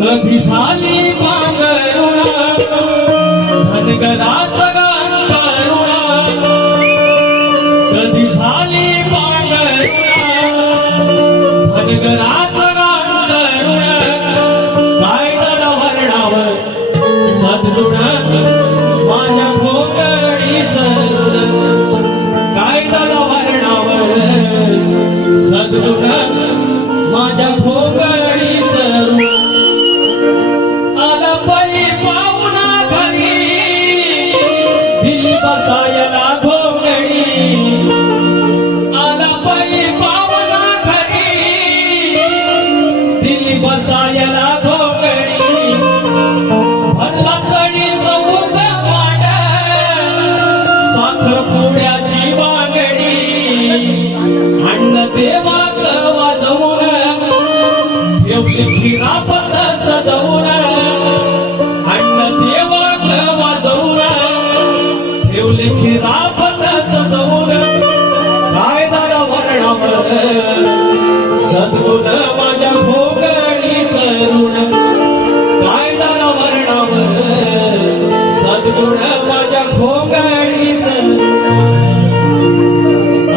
कधी झाली पांघरुणा धनगराचं गाण करुणा कधी झाली पांघरुणा धनगराचं गाण करुणा काय तर वर्णावर सद्गुण माझ्या भोगडीचं काय तर वर्णावर सद्गुण माझ्या भोगडीचं आला पली पाहुणा घरी दिली बसायला भोगडी आला पली पाहुणा घरी दिली बसायला भोगडी भरला तडी चौक मांड साखर पुड्याची बांगडी अण्ण देवाक वाजवून ठेवली खिरापत सजवून अण्ण देवाक वाजवून ठेवली खिरापत सजवून काय दर वर्णावर सद्गुण